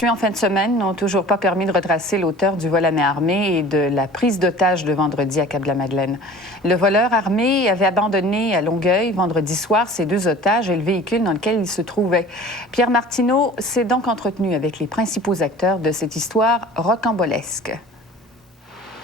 effectués en fin de semaine n'ont toujours pas permis de retracer l'auteur du vol à main armée et de la prise d'otages de vendredi à Cap-de-la-Madeleine. Le voleur armé avait abandonné à Longueuil vendredi soir ses 2 otages et le véhicule dans lequel il se trouvait. Pierre Martineau s'est donc entretenu avec les principaux acteurs de cette histoire rocambolesque.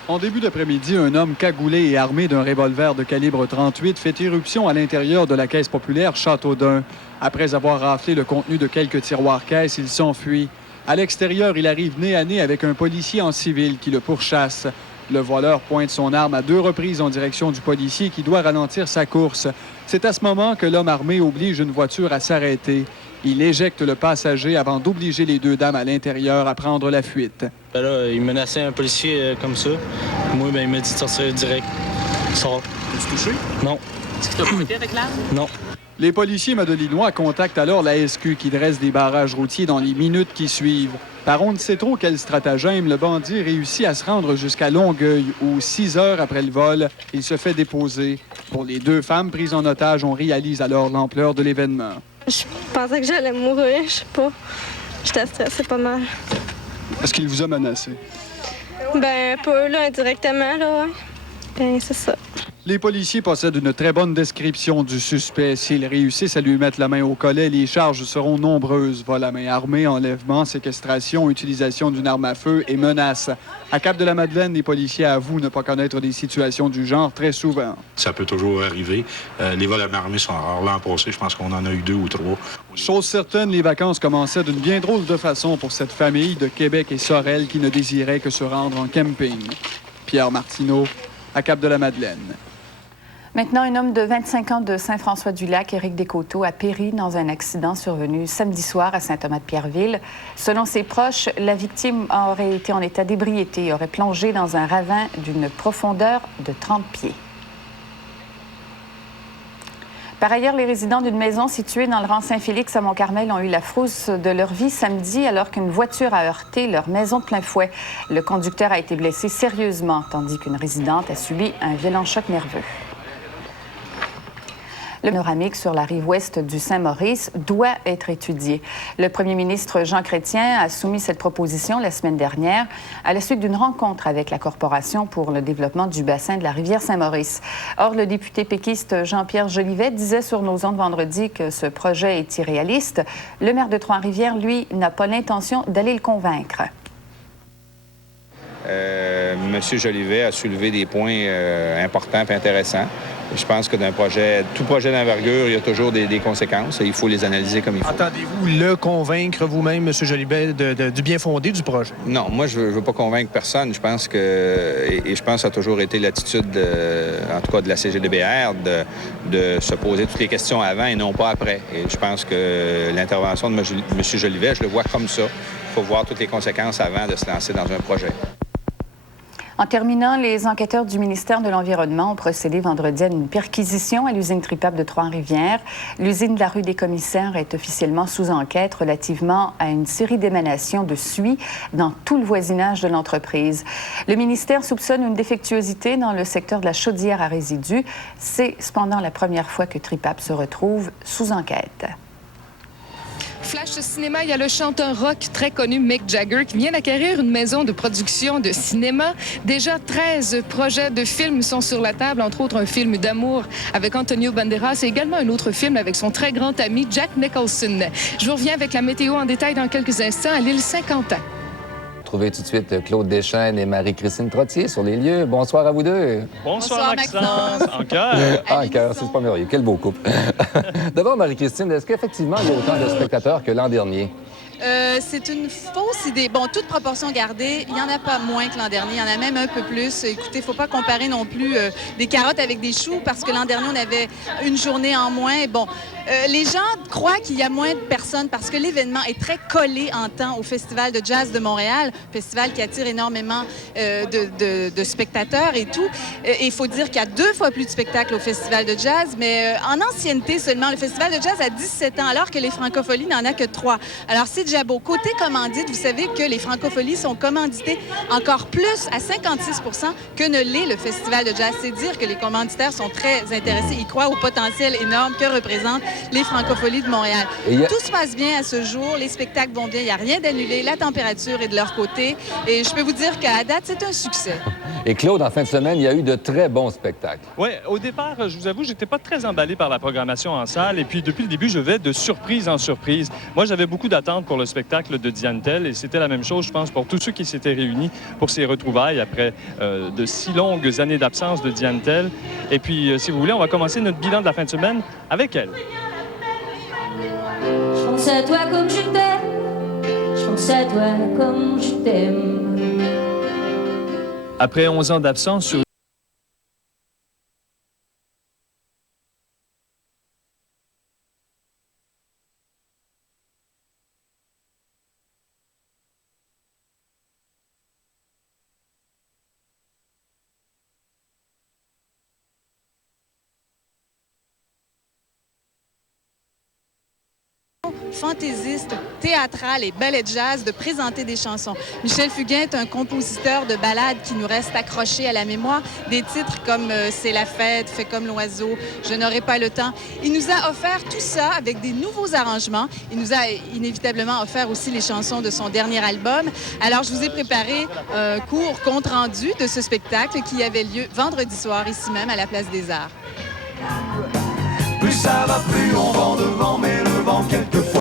En début d'après-midi, un homme cagoulé et armé d'un revolver de calibre 38 fait irruption à l'intérieur de la Caisse populaire Châteaudun. Après avoir raflé le contenu de quelques tiroirs-caisses, il s'enfuit. À l'extérieur, il arrive nez à nez avec un policier en civil qui le pourchasse. Le voleur pointe son arme à 2 reprises en direction du policier qui doit ralentir sa course. C'est à ce moment que l'homme armé oblige une voiture à s'arrêter. Il éjecte le passager avant d'obliger les 2 dames à l'intérieur à prendre la fuite. Là, il menaçait un policier comme ça. Moi, il m'a dit de sortir direct. Sors. T'es-tu touché? Non. Est-ce que tu as pointé avec l'arme? Non. Les policiers madolinois contactent alors la SQ qui dresse des barrages routiers dans les minutes qui suivent. Par on ne sait trop quel stratagème, le bandit réussit à se rendre jusqu'à Longueuil où, 6 heures après le vol, il se fait déposer. Pour les 2 femmes prises en otage, on réalise alors l'ampleur de l'événement. Je pensais que j'allais mourir, je sais pas. J'étais stressée pas mal. Est-ce qu'il vous a menacé? Ben, un peu, là, indirectement, là, ouais. Ben, c'est ça. Les policiers possèdent une très bonne description du suspect. S'ils réussissent à lui mettre la main au collet, les charges seront nombreuses. Vol à main armée, enlèvement, séquestration, utilisation d'une arme à feu et menace. À Cap-de-la-Madeleine, les policiers avouent ne pas connaître des situations du genre très souvent. Ça peut toujours arriver. Les vols à main armée sont rares. L'an passé, je pense qu'on en a eu 2 ou 3. Chose certaine, les vacances commençaient d'une bien drôle de façon pour cette famille de Québec et Sorel qui ne désirait que se rendre en camping. Pierre Martineau, à Cap-de-la-Madeleine. Maintenant, un homme de 25 ans de Saint-François-du-Lac, Éric Descoteaux, a péri dans un accident survenu samedi soir à Saint-Thomas-de-Pierreville. Selon ses proches, la victime aurait été en état d'ébriété et aurait plongé dans un ravin d'une profondeur de 30 pieds. Par ailleurs, les résidents d'une maison située dans le rang Saint-Félix à Mont-Carmel ont eu la frousse de leur vie samedi alors qu'une voiture a heurté leur maison de plein fouet. Le conducteur a été blessé sérieusement, tandis qu'une résidente a subi un violent choc nerveux. Le panoramique sur la rive ouest du Saint-Maurice doit être étudié. Le premier ministre Jean Chrétien a soumis cette proposition la semaine dernière à la suite d'une rencontre avec la Corporation pour le développement du bassin de la rivière Saint-Maurice. Or, le député péquiste Jean-Pierre Jolivet disait sur nos ondes vendredi que ce projet est irréaliste. Le maire de Trois-Rivières, lui, n'a pas l'intention d'aller le convaincre. Monsieur Jolivet a soulevé des points importants et intéressants. Je pense que tout projet d'envergure, il y a toujours des conséquences et il faut les analyser comme il faut. Entendez-vous le convaincre vous-même, M. Jolivet, du bien fondé du projet? Non, moi, je ne veux pas convaincre personne. Je pense que ça a toujours été l'attitude, en tout cas de la CGDBR, de se poser toutes les questions avant et non pas après. Et je pense que l'intervention de M. Jolivet, je le vois comme ça. Il faut voir toutes les conséquences avant de se lancer dans un projet. En terminant, les enquêteurs du ministère de l'Environnement ont procédé vendredi à une perquisition à l'usine Tripap de Trois-Rivières. L'usine de la rue des Commissaires est officiellement sous enquête relativement à une série d'émanations de suie dans tout le voisinage de l'entreprise. Le ministère soupçonne une défectuosité dans le secteur de la chaudière à résidus. C'est cependant la première fois que Tripap se retrouve sous enquête. Flash cinéma, il y a le chanteur rock très connu Mick Jagger qui vient d'acquérir une maison de production de cinéma. Déjà 13 projets de films sont sur la table, entre autres un film d'amour avec Antonio Banderas et également un autre film avec son très grand ami Jack Nicholson. Je vous reviens avec la météo en détail dans quelques instants à l'île Saint-Quentin. Trouvez tout de suite Claude Deschênes et Marie-Christine Trottier sur les lieux. Bonsoir à vous deux. Bonsoir Maxence. En cœur. En cœur, c'est pas merveilleux. Quel beau couple. D'abord, Marie-Christine, est-ce qu'effectivement, il y a autant de spectateurs que l'an dernier? C'est une fausse idée. Bon, toute proportion gardée, il n'y en a pas moins que l'an dernier. Il y en a même un peu plus. Écoutez, il ne faut pas comparer non plus des carottes avec des choux parce que l'an dernier, on avait une journée en moins. Bon, les gens croient qu'il y a moins de personnes parce que l'événement est très collé en temps au Festival de jazz de Montréal, festival qui attire énormément de spectateurs et tout. Et il faut dire qu'il y a 2 fois plus de spectacles au Festival de jazz, mais en ancienneté seulement, le Festival de jazz a 17 ans, alors que les Francopholies n'en a que 3. Alors, c'est déjà beau. Côté commandite, vous savez que les Francopholies sont commandités encore plus à 56 % que ne l'est le Festival de jazz. C'est dire que les commanditaires sont très intéressés. Ils croient au potentiel énorme que représente les Francopholies de Montréal. Et Tout se passe bien à ce jour, les spectacles vont bien, il n'y a rien d'annulé, la température est de leur côté et je peux vous dire qu'à date, c'est un succès. Et Claude, en fin de semaine, il y a eu de très bons spectacles. Oui, au départ, je vous avoue, j'étais pas très emballé par la programmation en salle. Et puis, depuis le début, je vais de surprise en surprise. Moi, j'avais beaucoup d'attentes pour le spectacle de Diane Tell. Et c'était la même chose, je pense, pour tous ceux qui s'étaient réunis pour ces retrouvailles après de si longues années d'absence de Diane Tell. Et puis, si vous voulez, on va commencer notre bilan de la fin de semaine avec elle. Je pense à toi comme je t'aime. Je pense à toi comme je t'aime. Après 11 ans d'absence sur fantaisiste, théâtral et ballet de jazz de présenter des chansons. Michel Fugain est un compositeur de ballades qui nous reste accroché à la mémoire. Des titres comme C'est la fête, Fais comme l'oiseau, Je n'aurai pas le temps. Il nous a offert tout ça avec des nouveaux arrangements. Il nous a inévitablement offert aussi les chansons de son dernier album. Alors, je vous ai préparé un court compte-rendu de ce spectacle qui avait lieu vendredi soir ici même à la Place des Arts. Plus ça va, plus on vend devant, mais le vent quelquefois